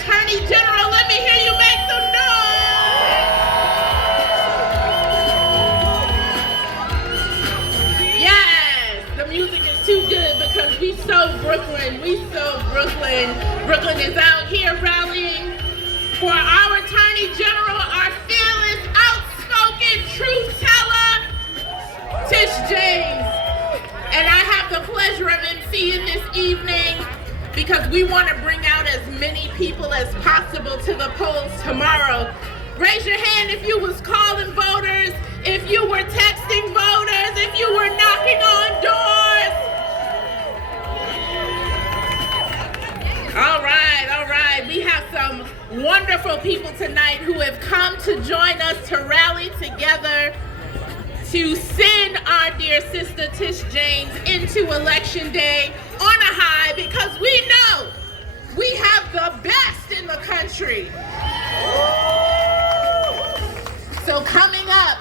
Attorney General. Let me hear you make some noise. Yes, the music is too good because we so Brooklyn. Brooklyn is out here rallying for our Attorney General, our fearless, outspoken truth teller, Tish James. And I have the pleasure of emceeing this evening because we want to bring out as many people as possible to the polls tomorrow. Raise your hand if you was calling voters, if you were texting voters, if you were knocking on doors. All right. We have some wonderful people tonight who have come to join us to rally together to send our dear sister Tish James into Election Day on a high because we know we have the best in the country. So coming up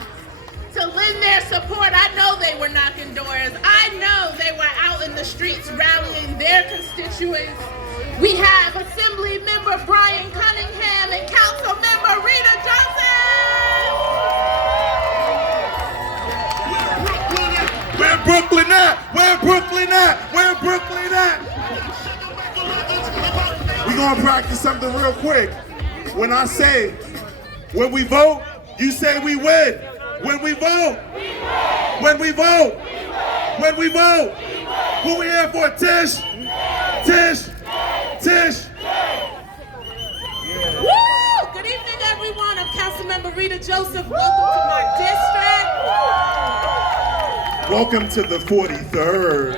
to lend their support, I know they were knocking doors. I know they were out in the streets rallying their constituents. We have Assembly Member Brian Cunningham and Council Member Rita Joseph. Where Brooklyn at? Where Brooklyn at? Where Brooklyn at? We're gonna practice something real quick. When I say, when we vote, you say we win. When we vote, we win. When we vote, we win. When we vote, we win. Who we here for? Tish? Tish? Tish? Woo! Good evening, everyone. I'm Councilmember Rita Joseph. Welcome to my district. Welcome to the 43rd.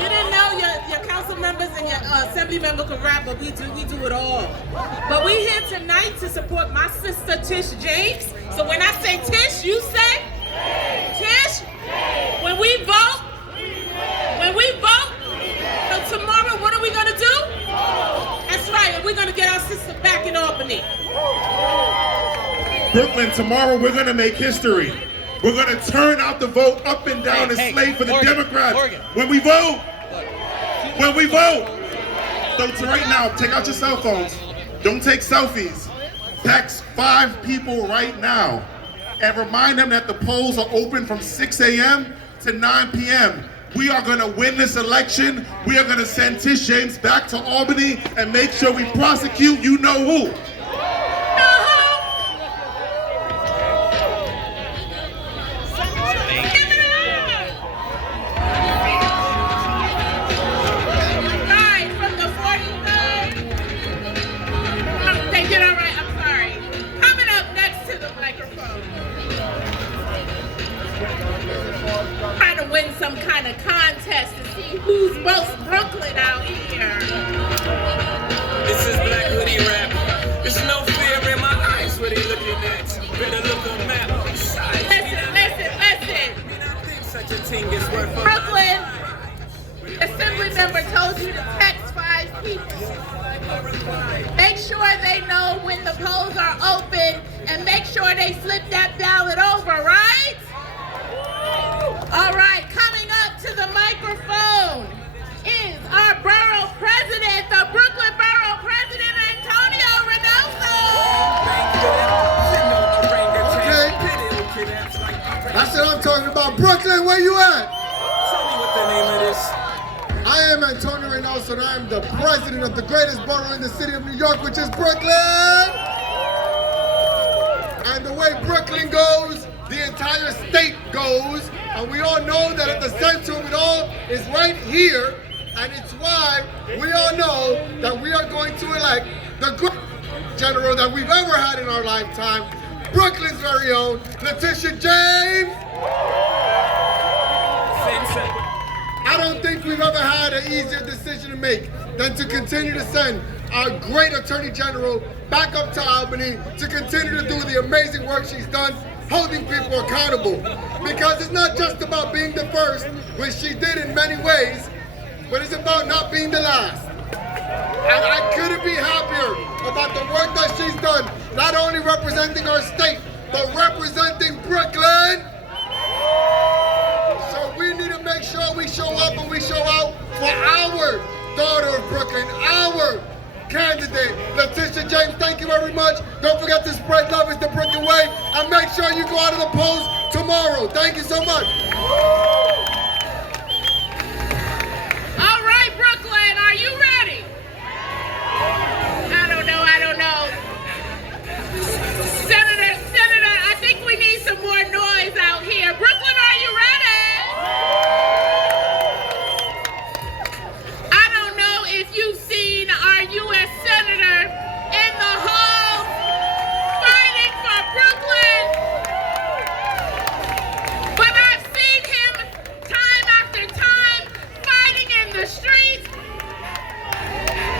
You didn't know your council members and your assembly member can rap, but we do it all. But we here tonight to support my sister Tish James. So when I say Tish, you say Tish. When we vote, so tomorrow, what are we gonna do? That's right, and we're gonna get our sister back in Albany. Brooklyn, tomorrow we're gonna make history. We're gonna turn out the vote up and down and slate for the Democrats. When we vote. So to right now, take out your cell phones. Don't take selfies. Text 5 people right now and remind them that the polls are open from 6 a.m. to 9 p.m. We are gonna win this election. We are gonna send Tish James back to Albany and make sure we prosecute you know who. Win some kind of contest to see who's most Brooklyn out here. This is Black Hoodie Rap. There's no fear in my eyes. What are you looking at? Better look on map. Listen. Such a thing is worth Brooklyn, Assembly member told you to text 5 people. Make sure they know when the polls are open and make sure they flip that ballot over, right? All right, coming up to the microphone is our borough president, the Brooklyn Borough President, Antonio Reynoso. Okay, that's what I'm talking about. Brooklyn, where you at? Tell me what the name of this. I am Antonio Reynoso, and I am the president of the greatest borough in the city of New York, which is Brooklyn. And the way Brooklyn goes, the entire state goes. And we all know that at the center of it all is right here, and it's why we all know that we are going to elect the greatest general that we've ever had in our lifetime, Brooklyn's very own, Letitia James. I don't think we've ever had an easier decision to make than to continue to send our great Attorney General back up to Albany to continue to do the amazing work she's done holding people accountable. Because it's not just about being the first, which she did in many ways, but it's about not being the last. And I couldn't be happier about the work that she's done, not only representing our state, but representing Brooklyn. So we need to make sure we show up and we show out for our daughter of Brooklyn, our candidate, Letitia James. Thank you very much. Don't forget to spread love is the Brooklyn way, and make sure you go out of the polls tomorrow. Thank you so much. All right, Brooklyn, are you ready? I don't know. Senator, I think we need some more noise out here. Brooklyn, are you ready? I don't know if you've seen our U.S. Senator in the hall fighting for Brooklyn, but I've seen him time after time fighting in the streets,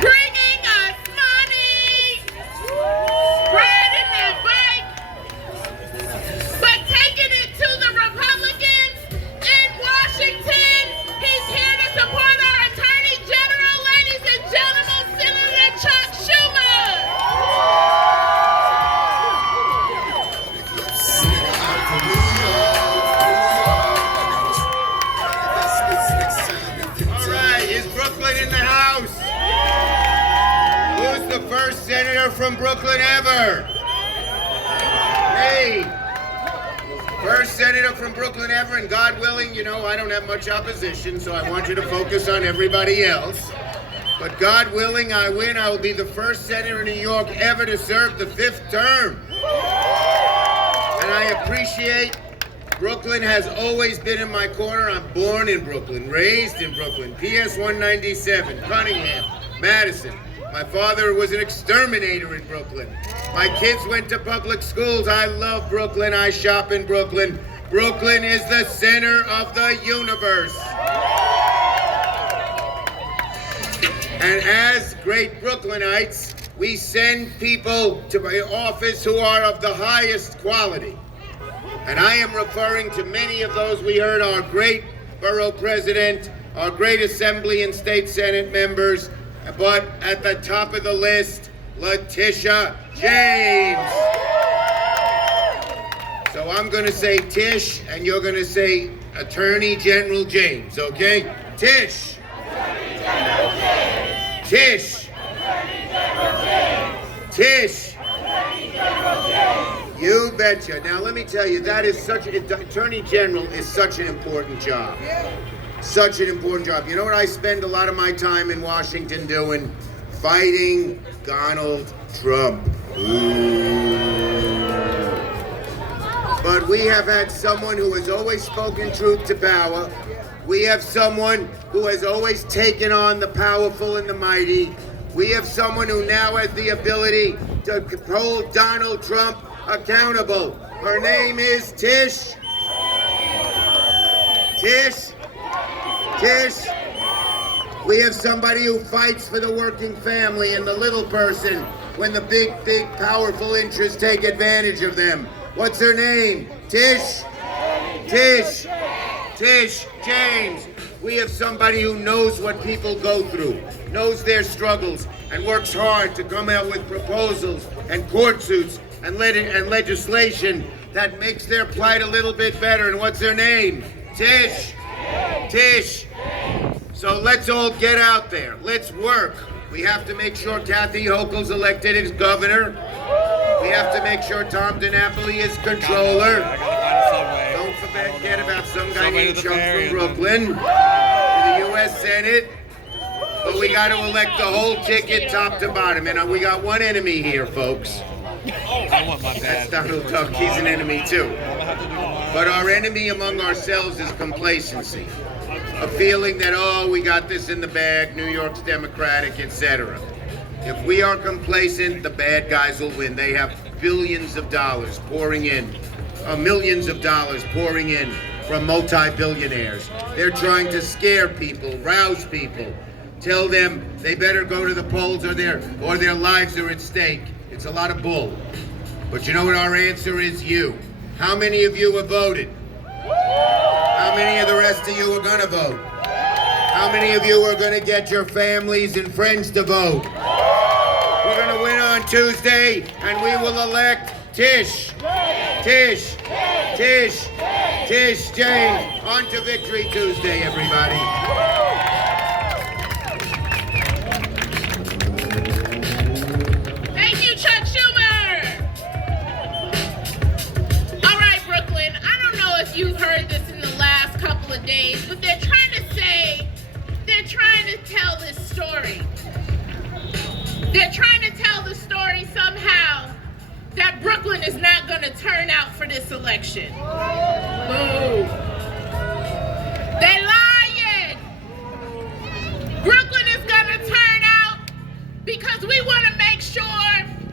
bringing us money, riding that bike, but taking it to the Republicans in Washington. He's here to support our Attorney General, ladies and gentlemen, Senator Chuck Schumer. All right, is Brooklyn in the house? Who's the first senator from Brooklyn ever? Hey, first senator from Brooklyn ever, and God willing, you know, I don't have much opposition, so I want you to focus on everybody else. But God willing, I win. I will be the first senator in New York ever to serve the 5th term. And I appreciate Brooklyn has always been in my corner. I'm born in Brooklyn, raised in Brooklyn. PS 197, Cunningham, Madison. My father was an exterminator in Brooklyn. My kids went to public schools. I love Brooklyn. I shop in Brooklyn. Brooklyn is the center of the universe. And as great Brooklynites, we send people to my office who are of the highest quality. And I am referring to many of those we heard, our great borough president, our great assembly and state senate members, but at the top of the list, Letitia James. So I'm gonna say Tish, and you're gonna say Attorney General James, okay? Tish. Attorney General James. Tish. Attorney General James. Tish. Attorney General James. You betcha. Now let me tell you, that is Attorney General is such an important job. Such an important job. You know what I spend a lot of my time in Washington doing? Fighting Donald Trump. But we have had someone who has always spoken truth to power. We have someone who has always taken on the powerful and the mighty. We have someone who now has the ability to hold Donald Trump accountable. Her name is Tish. Tish. Tish. We have somebody who fights for the working family and the little person when the big, powerful interests take advantage of them. What's her name? Tish. Tish. Tish James. We have somebody who knows what people go through, knows their struggles, and works hard to come out with proposals and court suits and legislation that makes their plight a little bit better. And what's her name? Tish. Tish. So let's all get out there. Let's work. We have to make sure Kathy Hochul's elected as governor. We have to make sure Tom DiNapoli is controller. Don't forget about some guy named Chuck from Brooklyn to the U.S. Senate. But we got to elect the whole ticket top to bottom. And we got one enemy here, folks. That's Donald Duck. He's an enemy too. But our enemy among ourselves is complacency. A feeling that, oh, we got this in the bag, New York's Democratic, etc. If we are complacent, the bad guys will win. They have billions of dollars pouring in, millions of dollars pouring in from multi-billionaires. They're trying to scare people, rouse people, tell them they better go to the polls or their lives are at stake. It's a lot of bull. But you know what our answer is? You. How many of you have voted? How many of the rest of you are going to vote? How many of you are going to get your families and friends to vote? We're going to win on Tuesday, and we will elect Tish. Tish. Tish. Tish James. On to Victory Tuesday, everybody. They're trying to tell the story somehow that Brooklyn is not going to turn out for this election. Boo. They lying. Brooklyn is going to turn out because we want to make sure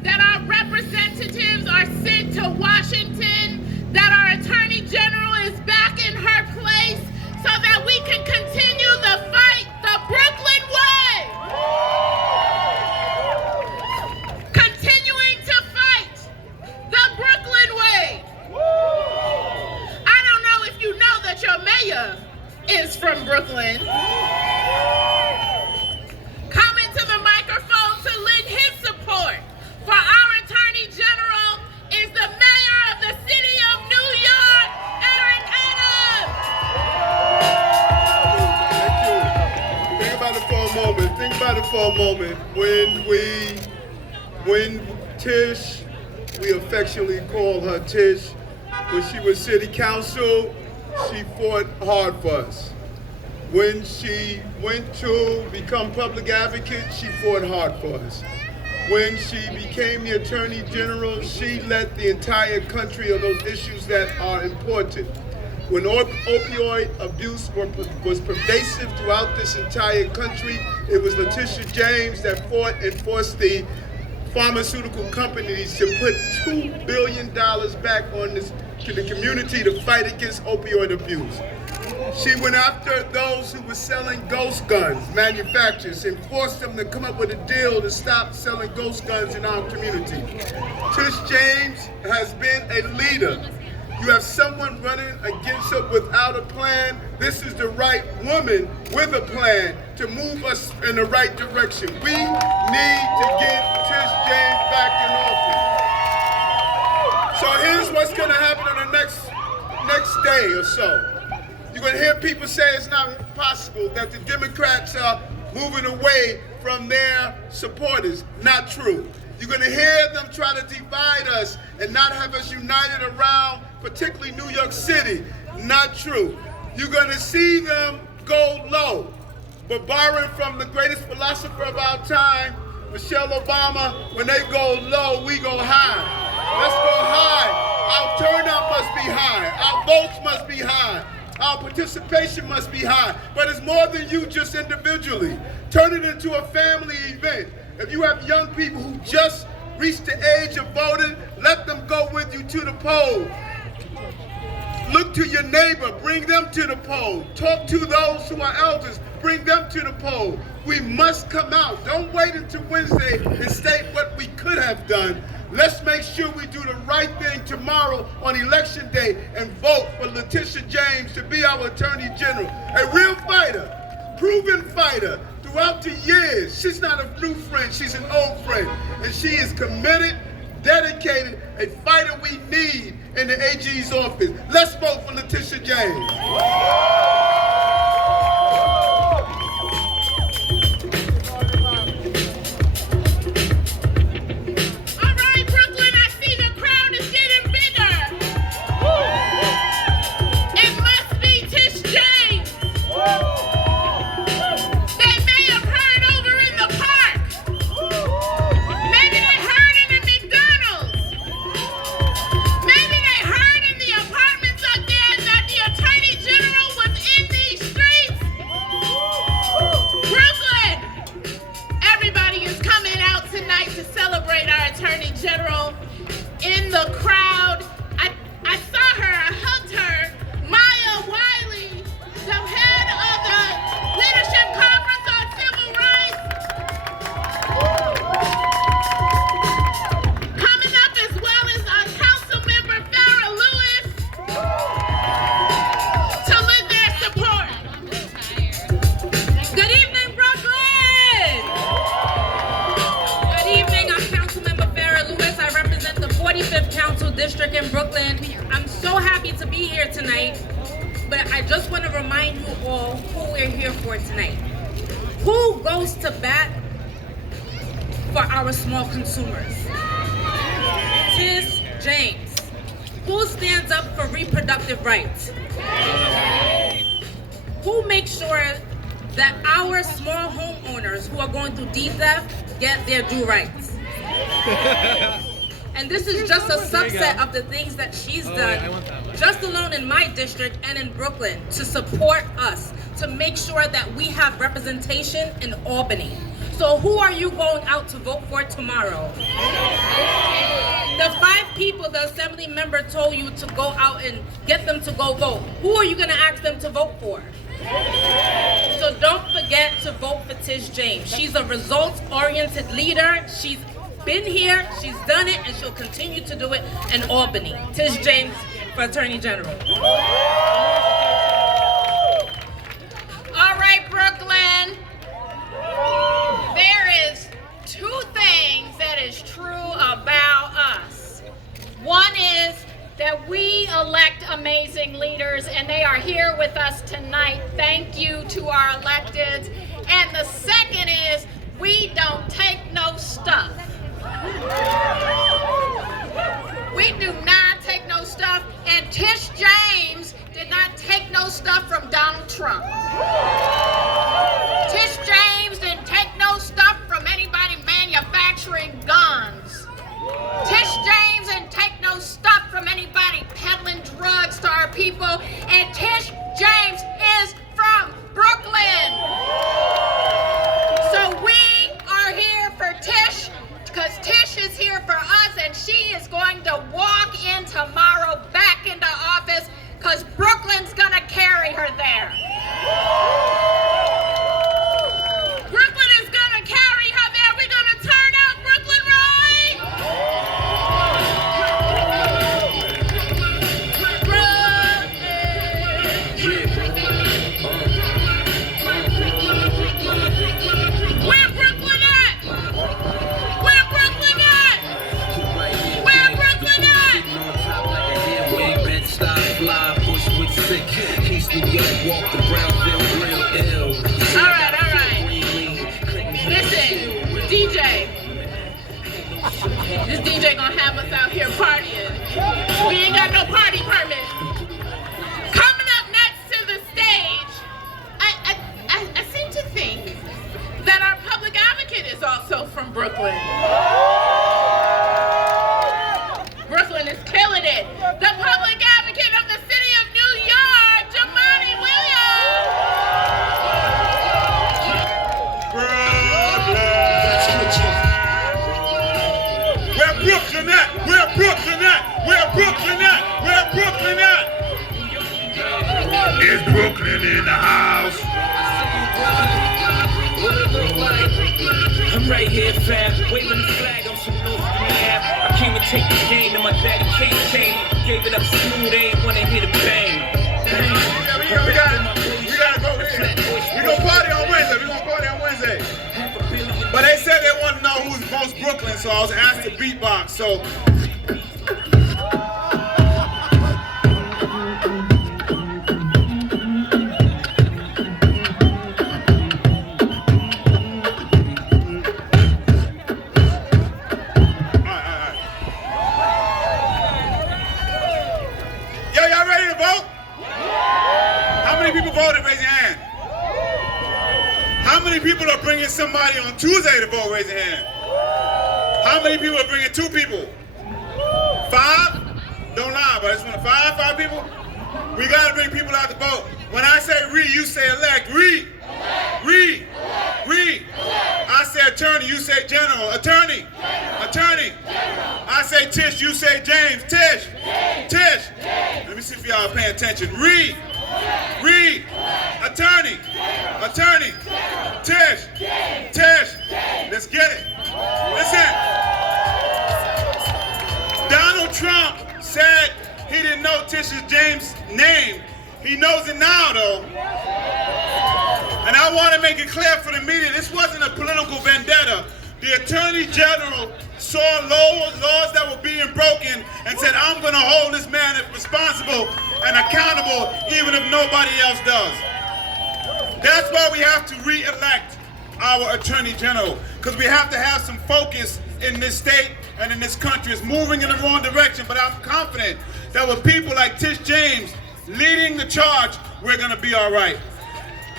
that our representatives are sent to Washington, that our Attorney General is back in her place so that we can continue the fight the Brooklyn way. Continuing to fight the Brooklyn way. I don't know if you know that your mayor is from Brooklyn. Coming to the microphone to lend his support for our Attorney General is the Mayor of the City of New York, Eric Adams. Thank you. Think about it for a moment. When Tish, we affectionately call her Tish, when she was city council, she fought hard for us. When she went to become public advocate, she fought hard for us. When she became the Attorney General, she led the entire country on those issues that are important. When opioid abuse was pervasive throughout this entire country, it was Letitia James that fought and forced the pharmaceutical companies to put $2 billion back on to the community to fight against opioid abuse. She went after those who were selling ghost guns, manufacturers, and forced them to come up with a deal to stop selling ghost guns in our community. Tish James has been a leader. You have someone running against her without a plan. This is the right woman with a plan to move us in the right direction. We need to get Tish James back in office. So here's what's gonna happen in the next day or so. You're going to hear people say it's not possible, that the Democrats are moving away from their supporters. Not true. You're going to hear them try to divide us and not have us united around, particularly New York City. Not true. You're going to see them go low. But borrowing from the greatest philosopher of our time, Michelle Obama, when they go low, we go high. Let's go high. Our turnout must be high. Our votes must be high. Our participation must be high, but it's more than you just individually. Turn it into a family event. If you have young people who just reached the age of voting, let them go with you to the poll. Look to your neighbor, bring them to the poll. Talk to those who are elders, bring them to the poll. We must come out. Don't wait until Wednesday and state what we could have done. Let's make sure we do the right thing tomorrow on election day and vote for Letitia James to be our Attorney General. A real fighter, proven fighter throughout the years. She's not a new friend, she's an old friend. And she is committed, dedicated, a fighter we need in the AG's office. Let's vote for Letitia James. District in Brooklyn. I'm so happy to be here tonight, but I just want to remind you all who we're here for tonight. Who goes to bat for our small consumers? Tish James. Who stands up for reproductive rights? Who makes sure that our small homeowners who are going through deed theft get their due rights. And this is just a subset of the things that she's done, just alone in my district and in Brooklyn, to support us, to make sure that we have representation in Albany. So who are you going out to vote for tomorrow? The 5 people the assembly member told you to go out and get them to go vote. Who are you gonna ask them to vote for? So don't forget to vote for Tish James. She's a results-oriented leader. She's been here, she's done it, and she'll continue to do it in Albany. Tish James for Attorney General. All right, Brooklyn. There is 2 things that is true about us. One is that we elect amazing leaders, and they are here with us tonight. Thank you to our electeds. And the second is we don't take no stuff. We do not take no stuff, and Tish James did not take no stuff from Donald Trump. Tish James didn't take no stuff from anybody manufacturing guns. Tish James didn't take no stuff from anybody peddling drugs to our people, and Tish James is from Brooklyn. So we are here for Tish, because Tish is here for us, and she is going to walk in tomorrow back into office, because Brooklyn's gonna carry her there. Brooklyn is gonna carry her there. We're gonna turn out Brooklyn, right? Where Brooklyn at? Where Brooklyn at? Where Brooklyn at? All right. Listen, DJ. This DJ gonna have us out here partying. We ain't got no party permit. Coming up next to the stage, I seem to think that our public advocate is also from Brooklyn. Brooklyn is killing it. The public advocate of the city of New York, Jamani Williams. Where Brooklyn at? Where Brooklyn at? Where Brooklyn at? Where Brooklyn at? Is Brooklyn in the house? I'm right here, fam, waving the flag on some North Ave. I came to take the game, and my daddy can't change. Gave it up smooth, they ain't wanna hear the bang. We gotta go here. We gonna party on Wednesday. But they said they want to know who's most Brooklyn, so I was asked to beatbox. So. Y'all ready to vote? How many people voted? Raise your hand. How many people are bringing somebody on Tuesday to vote? Raise your hand. How many people are bringing 2 people? 5? Don't lie, but I just want 5 people. We gotta bring people out to vote. When I say read, you say elect. Read. Read. Read. I say attorney, you say general. Attorney. Attorney. I say Tish, you say James. Tish. Tish. Let me see if y'all are paying attention. Read. Read. Attorney. Attorney. Tish. Tish. Let's get it. Listen. Donald Trump said he didn't know Tish James' name. He knows it now, though. And I want to make it clear for the media, this wasn't a political vendetta. The Attorney General saw laws that were being broken and said, I'm going to hold this man responsible and accountable even if nobody else does. That's why we have to re-elect our Attorney General, because we have to have some focus in this state and in this country. It's moving in the wrong direction, but I'm confident that with people like Tish James leading the charge, we're going to be all right.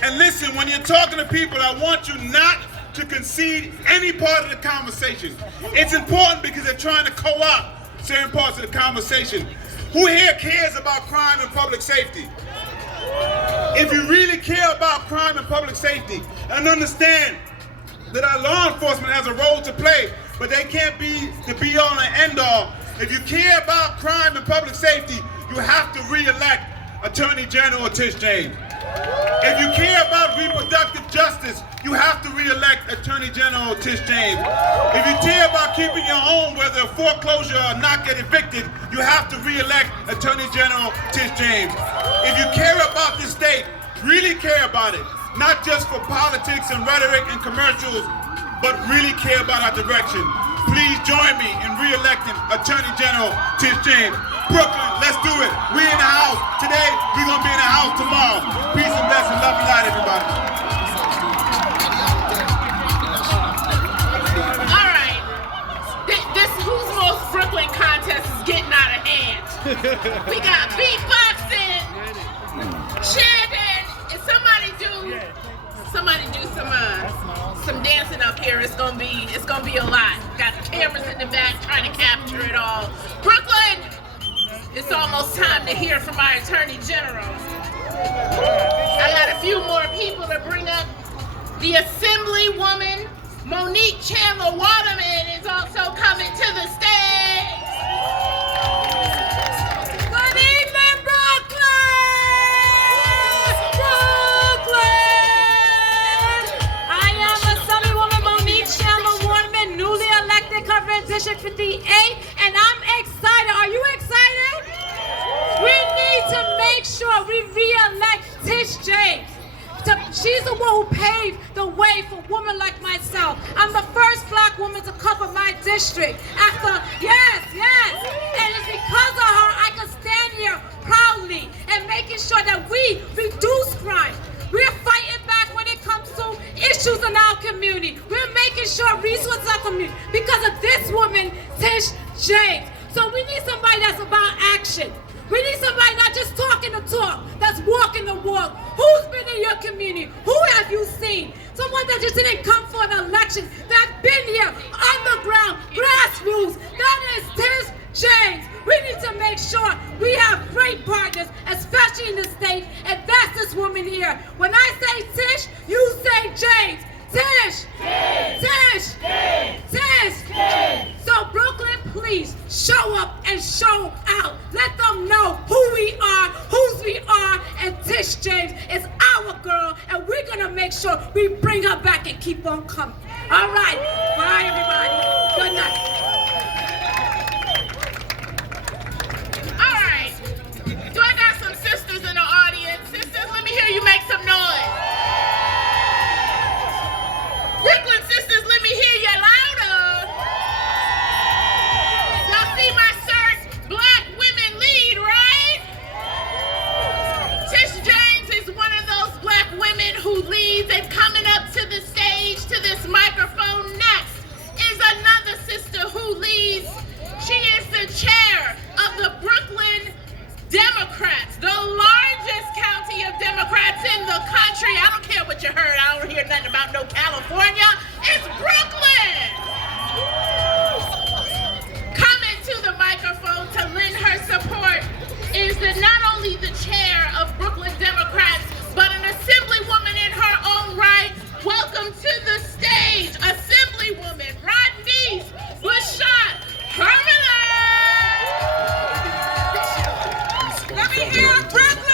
And listen, when you're talking to people, I want you not to concede any part of the conversation. It's important because they're trying to co-opt certain parts of the conversation. Who here cares about crime and public safety? If you really care about crime and public safety and understand that our law enforcement has a role to play, but they can't be the be-all and end-all. If you care about crime and public safety, you have to re-elect Attorney General Tish James. If you care about reproductive justice, you have to re-elect Attorney General Tish James. If you care about keeping your home, whether foreclosure or not get evicted, you have to re-elect Attorney General Tish James. If you care about this state, really care about it, not just for politics and rhetoric and commercials, but really care about our direction, please join me in re-electing Attorney General Tish James. Brooklyn, let's do it. We in the house today, we're gonna be in the house tomorrow. Peace and blessings, love and light, everybody. All right, this Who's Most Brooklyn contest is getting out of hand. We got beatboxing, chanting, and somebody do some dancing up here. It's gonna be a lot. Got cameras in the back trying to capture it all. Brooklyn, it's almost time to hear from our Attorney General. I got a few more people to bring up. The Assemblywoman Monique Chandler Waterman is also coming to the stage. Good evening, Brooklyn! Brooklyn! I am Assemblywoman Monique Chandler Waterman, newly elected covering District 58, and I'm excited. Are you excited? We need to make sure we re-elect Tish James. She's the one who paved the way for women like myself. I'm the first black woman to cover my district. Yes. And it's because of her I can stand here proudly and making sure that we reduce crime. We're fighting back when it comes to issues in our community. We're making sure resources are community because of this woman, Tish James. So we need somebody that's about action. We need somebody not just talking the talk, that's walking the walk. Who's been in your community? Who have you seen? Someone that just didn't come for an election, that's been here, underground, grassroots. That is Tish James. We need to make sure we have great partners, especially in the state, and that's this woman here. When I say Tish, you say James. Tish! Tish! Tish! So Brooklyn, please show up and show out. Let them know who we are, whose we are, and Tish James is our girl, and we're gonna make sure we bring her back and keep on coming. All right, bye everybody. Good night. All right, do I got some sisters in the audience? Sisters, let me hear you make some noise. Brooklyn sisters, let me hear you louder. Y'all see my shirt? Black women lead, right? Tish James is one of those black women who leads, and coming up to the stage, to this microphone next, is another sister who leads. She is the chair of the Brooklyn Democrats, the largest county of Democrats in the country. I don't care what you heard. I don't hear nothing about no California. It's Brooklyn. Coming to the microphone to lend her support is not only the chair of Brooklyn Democrats, but an assemblywoman in her own right. Welcome to the stage, Assemblywoman Rodney's Bashad Hermela. Let me hear Brooklyn!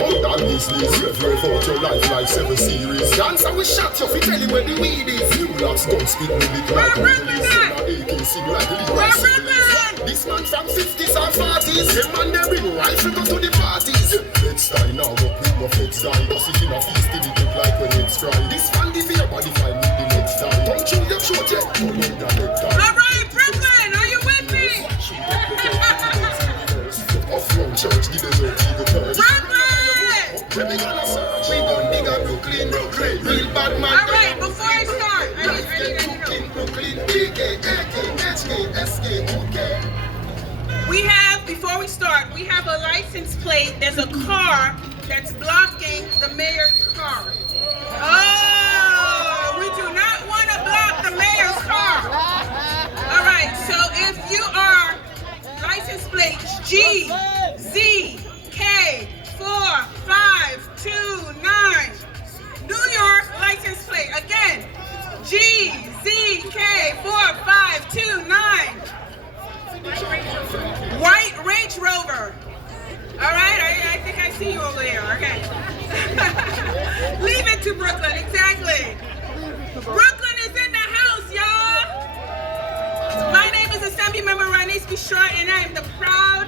All business, rev out your life like 7 series. Dancer we shot you, fi tell you where the weed is. New locks don't speak with it like a police. And a AK sing like the Leroy Sibbles. This man from 50s and 40s. Them man they bring rifle go to the parties. Let's style now, go quick no flex guy. Cause it in a feast, it look like when it's cry. This man the fear body find me the next time. Don't chew your throat yet, no longer necktie. Alright, Brooklyn, are you with me? Off-road church, the desert eagle curse. Brooklyn! We gon' dig a Brooklyn, real bad man. Alright, before I start, I need to know. Brooklyn, B-K-A-K-H-K-S-K, okay. Before we start, we have a license plate. There's a car that's blocking the mayor's car. GZK4529. New York license plate. Again, GZK4529. White Range Rover. All right, I think I see you over there. Okay. Leave it to Brooklyn, exactly. Brooklyn is in the house, y'all. My name is Assemblymember Ranice Bishart, and I am the proud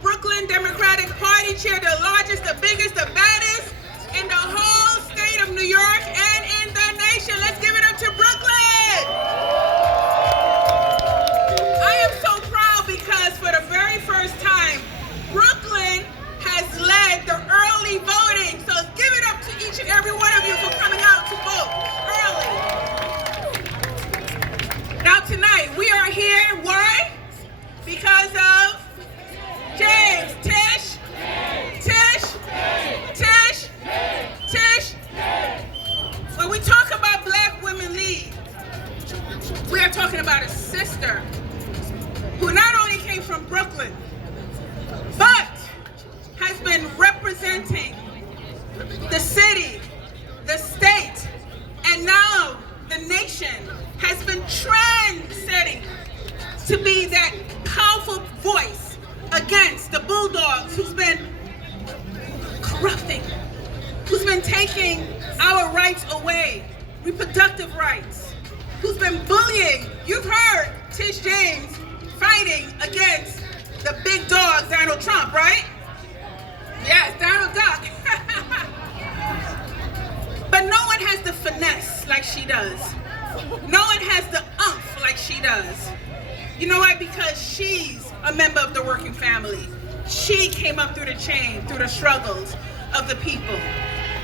Brooklyn Democratic Party chair, the largest, the biggest, the baddest in the whole state of New York and in the nation. Let's give it up to Brooklyn. I am so proud because for the very first time, Brooklyn has led the early voting. So give it up to each and every one of you for coming out to vote early. Now tonight, we are here, why? Because of James, Tish. When we talk about Black Women Lead, we are talking about a sister who not only came from Brooklyn, but has been representing the city, the state, and now the nation, has been trend-setting to be that powerful voice against the bulldogs who's been corrupting, who's been taking our rights away, reproductive rights, who's been bullying. You've heard Tish James fighting against the big dog, Donald Trump, right? Yes, Donald Duck. But no one has the finesse like she does. No one has the oomph like she does. You know why? Because she's a member of the working family. She came up through the chain, through the struggles of the people.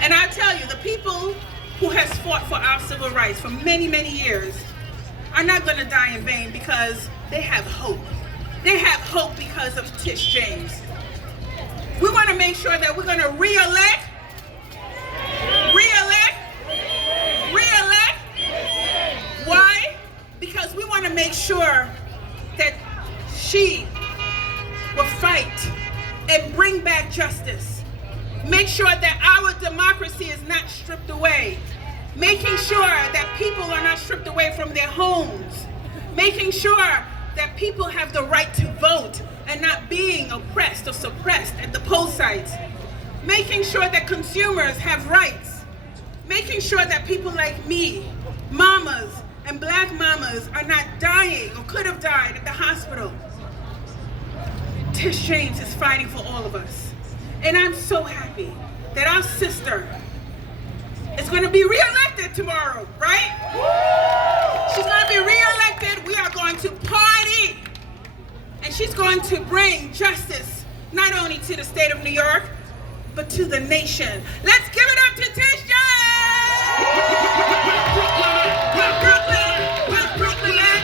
And I tell you, the people who has fought for our civil rights for many, many years are not going to die in vain because they have hope. They have hope because of Tish James. We want to make sure that we're going to re-elect. Why? Because we want to make sure that she will fight and bring back justice. Make sure that our democracy is not stripped away. Making sure that people are not stripped away from their homes. Making sure that people have the right to vote and not being oppressed or suppressed at the poll sites. Making sure that consumers have rights. Making sure that people like me, mamas and Black mamas, are not dying or could have died at the hospital. Tish James is fighting for all of us. And I'm so happy that our sister is going to be re-elected tomorrow, right? She's going to be re-elected. We are going to party. And she's going to bring justice not only to the state of New York, but to the nation. Let's give it up to Tish James! Where's Brooklyn at?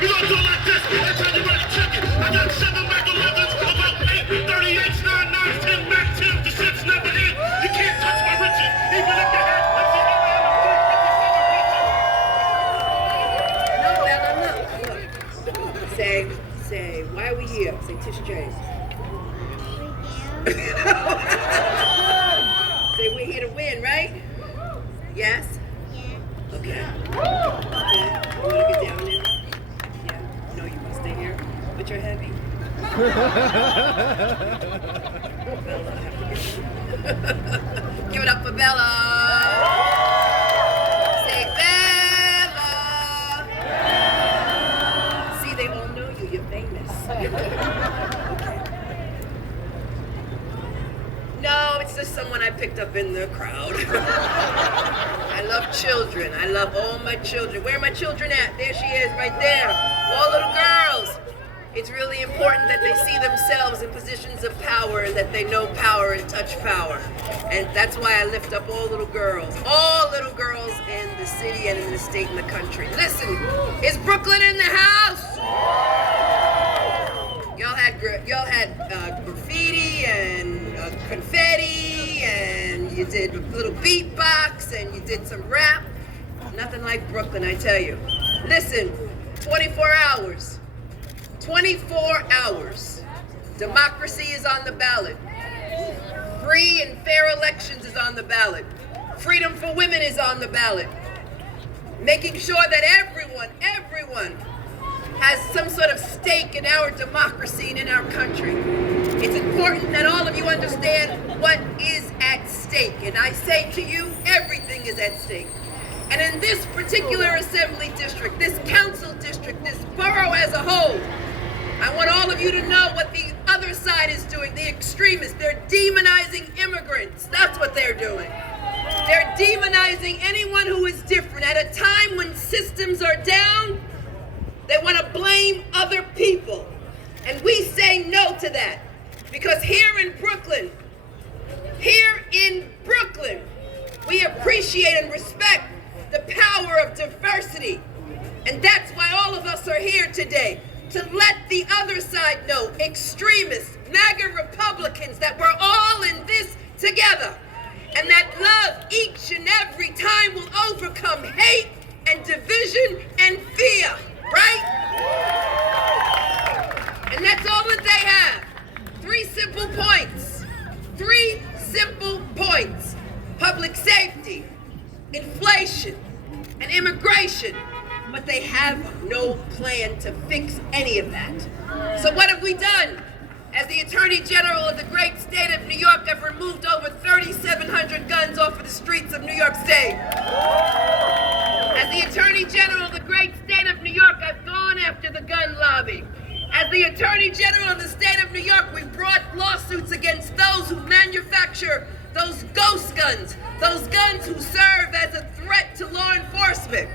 We gonna do it like this. That's how you ready to check it. I got 7 Mac 11s, about 8 38s, 9 9s, 10 Mac 10s. The shit's never in. You can't touch my riches, even if you had. Say, why are we here? Say Tish James. Say we're here to win, right? Yes? Yeah. Okay. You want to get down there? Yeah. No, you want to stay here? But you're heavy. Bella, I have to get you. Give it up for Bella. Say Bella. See, they all know you. You're famous. No, it's just someone I picked up in the crowd. I love children. I love all my children. Where are my children at? There she is, right there. All little girls. It's really important that they see themselves in positions of power and that they know power and touch power. And that's why I lift up all little girls in the city and in the state and the country. Listen, is Brooklyn in the house? Y'all had graffiti and confetti, and you did a little beatbox, and you did some rap. Nothing like Brooklyn, I tell you. Listen, 24 hours. Democracy is on the ballot. Free and fair elections is on the ballot. Freedom for women is on the ballot. Making sure that everyone has some sort of stake in our democracy and in our country. It's important that all of you understand what is at stake. And I say to you, everything is at stake. And in this particular assembly district, this council district, this borough as a whole, I want all of you to know what the other side is doing, the extremists. They're demonizing immigrants. That's what they're doing. They're demonizing anyone who is different. At a time when systems are down, they want to blame other people. And we say no to that. Because here in Brooklyn, we appreciate and respect the power of diversity. And that's why all of us are here today, to let the other side know, extremists, MAGA Republicans, that we're all in this together. And that love each and every time will overcome hate and division and fear, right? And that's all that they have. 3 simple points. 3 simple points. Public safety, inflation, and immigration. But they have no plan to fix any of that. So what have we done? As the Attorney General of the great state of New York, I've removed over 3,700 guns off of the streets of New York State. As the Attorney General of the great state of New York, I've gone after the gun lobby. As the Attorney General of the state of New York, we brought lawsuits against those who manufacture those ghost guns, those guns who serve as a threat to law enforcement.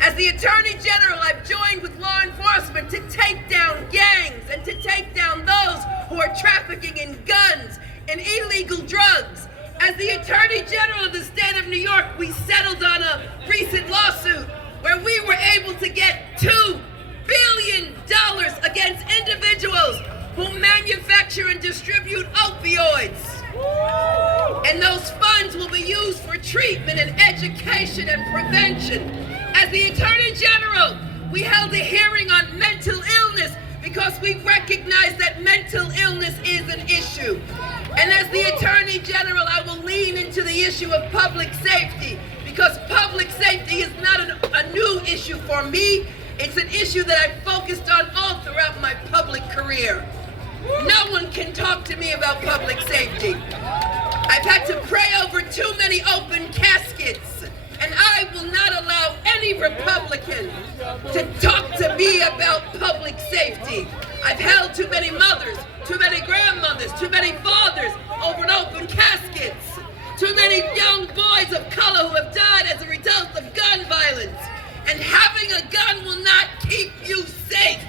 As the Attorney General, I've joined with law enforcement to take down gangs and to take down those who are trafficking in guns and illegal drugs. As the Attorney General of the state of New York, we settled on a recent lawsuit where we were able to get $2 billion against individuals who manufacture and distribute opioids. And those funds will be used for treatment and education and prevention. As the Attorney General, we held a hearing on mental illness because we recognize that mental illness is an issue. And as the Attorney General, I will lean into the issue of public safety because public safety is not a new issue for me. It's an issue that I've focused on all throughout my public career. No one can talk to me about public safety. I've had to pray over too many open caskets, and I will not allow any Republican to talk to me about public safety. I've held too many mothers, too many grandmothers, too many fathers over an open caskets, too many young boys of color who have died as a result of gun violence. And having a gun will not keep you safe.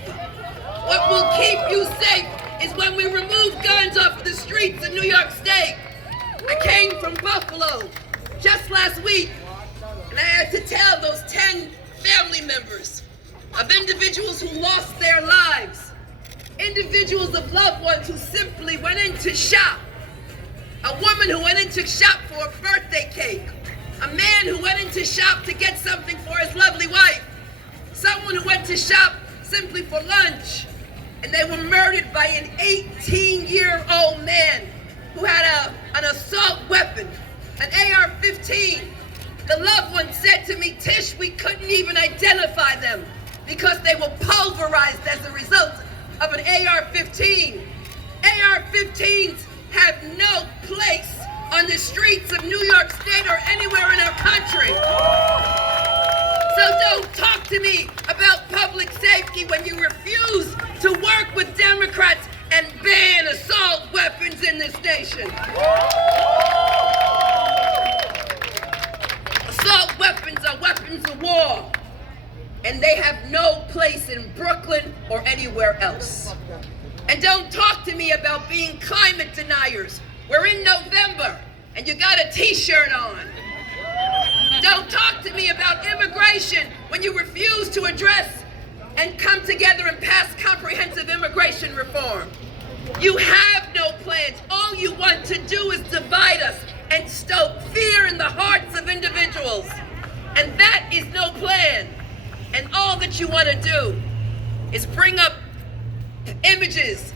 What will keep you safe is when we remove guns off the streets in New York State. I came from Buffalo just last week, and I had to tell those 10 family members of individuals who lost their lives, individuals of loved ones who simply went in to shop, a woman who went in to shop for a birthday cake, a man who went in to shop to get something for his lovely wife, someone who went to shop simply for lunch, and they were murdered by an 18-year-old man who had an assault weapon, an AR-15. The loved one said to me, Tish, we couldn't even identify them because they were pulverized as a result of an AR-15. AR-15s have no place on the streets of New York State or anywhere in our country. So don't talk to me about public safety when you refuse to work with Democrats and ban assault weapons in this nation. Assault weapons are weapons of war, and they have no place in Brooklyn or anywhere else. And don't talk to me about being climate deniers. We're in November, and you got a t-shirt on. Don't talk to me about immigration when you refuse to address and come together and pass comprehensive immigration reform. You have no plans. All you want to do is divide us and stoke fear in the hearts of individuals. And that is no plan. And all that you want to do is bring up images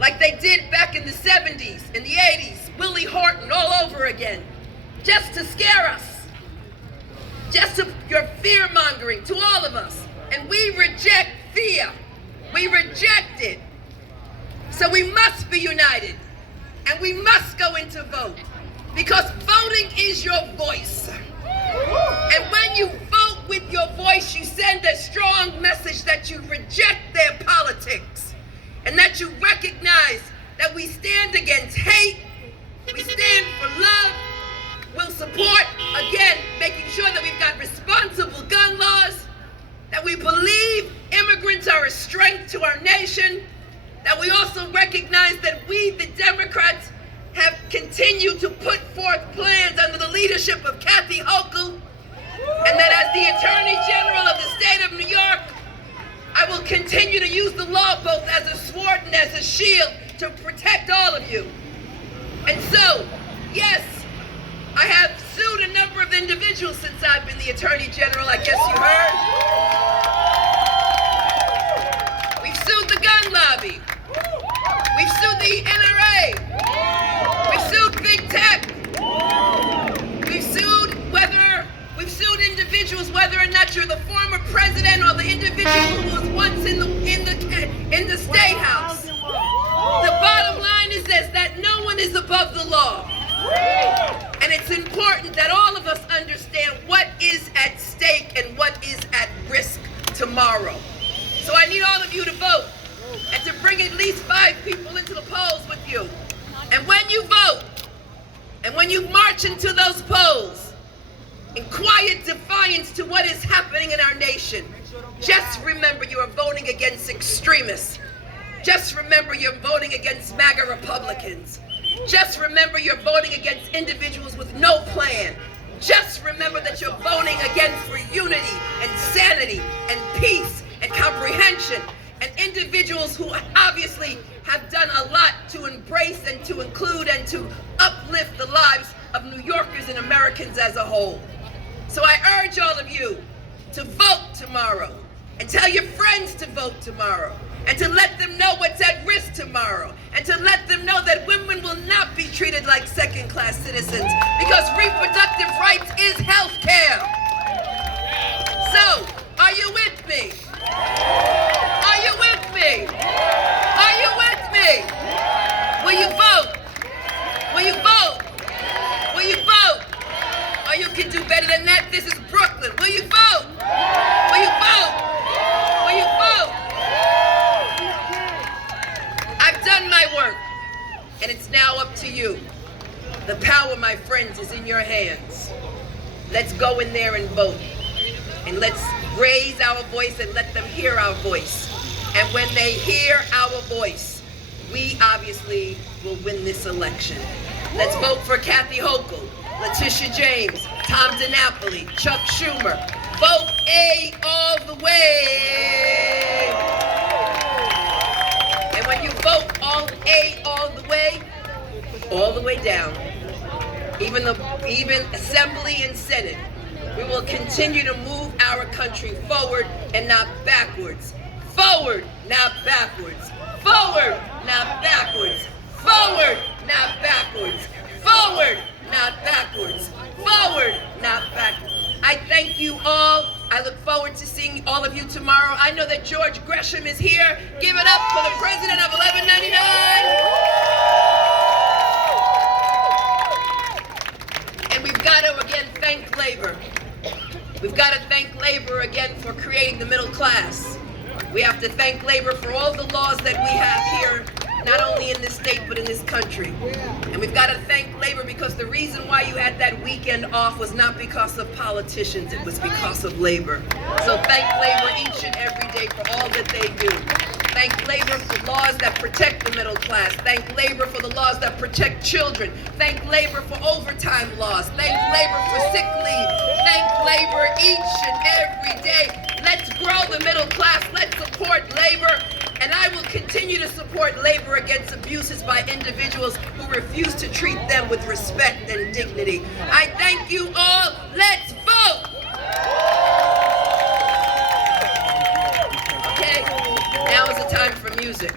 like they did back in the 70s, in the 80s, Willie Horton all over again, just to scare us, just to your fear-mongering to all of us. And we reject fear. We reject it. So we must be united, and we must go into vote, because voting is your voice. And when you vote with your voice, you send a strong message that you reject their politics, and that you recognize that we stand against hate, we stand for love, we'll support, again, making sure that we've got responsible gun laws, that we believe immigrants are a strength to our nation, that we also recognize that we, the Democrats, have continued to put forth plans under the leadership of Kathy Hochul, and that as the Attorney General of the state of New York, I will continue to use the law both as a sword and as a shield to protect all of you. And so, yes, I have sued a number of individuals since I've been the Attorney General, I guess you heard. We've sued the gun lobby. We've sued the NRA. We've sued big tech. We've sued individuals, whether or not you're the former president or the individual who was once in the State House. The bottom line is this, that no one is above the law. And it's important that all of us understand what is at stake and what is at risk tomorrow. So I need all of you to vote and to bring at least 5 people into the polls with you. And when you vote, and when you march into those polls, in quiet defiance to what is happening in our nation, just remember you are voting against extremists. Just remember you're voting against MAGA Republicans. Just remember you're voting against individuals with no plan. Just remember that you're voting again for unity and sanity and peace and comprehension, and individuals who obviously have done a lot to embrace and to include and to uplift the lives of New Yorkers and Americans as a whole. So I urge all of you to vote tomorrow, and tell your friends to vote tomorrow, and to let them know what's at risk tomorrow, and to let them know that women will not be treated like second-class citizens, because reproductive rights is health care. So, are you with me? Are you with me? Are you with me? Will you vote? Will you vote? Will you vote? Or you can do better than that. This is Brooklyn. Will you vote? Will you vote? Will you vote? I've done my work, and it's now up to you. The power, my friends, is in your hands. Let's go in there and vote. And let's raise our voice and let them hear our voice. And when they hear our voice, we obviously will win this election. Let's vote for Kathy Hochul, Letitia James, Tom DiNapoli, Chuck Schumer. Vote A all the way. And when you vote A all the way down, even Assembly and Senate, we will continue to move our country forward and not backwards. Forward, not backwards. Forward, not backwards. Forward, not backwards. Forward, not backwards. Forward, not backwards. I thank you all. I look forward to seeing all of you tomorrow. I know that George Gresham is here. Give it up for the president of 1199. And we've got to again thank labor. We've got to thank labor again for creating the middle class. We have to thank labor for all the laws that we have here, not only in this state, but in this country. And we've got to thank labor because the reason why you had that weekend off was not because of politicians, it was because of labor. So thank labor each and every day for all that they do. Thank labor for laws that protect the middle class. Thank labor for the laws that protect children. Thank labor for overtime laws. Thank labor for sick leave. Thank labor each and every day. Let's grow the middle class. Let's support labor. And I will continue to support labor against abuses by individuals who refuse to treat them with respect and dignity. I thank you all. Let's vote. Okay, now is the time for music.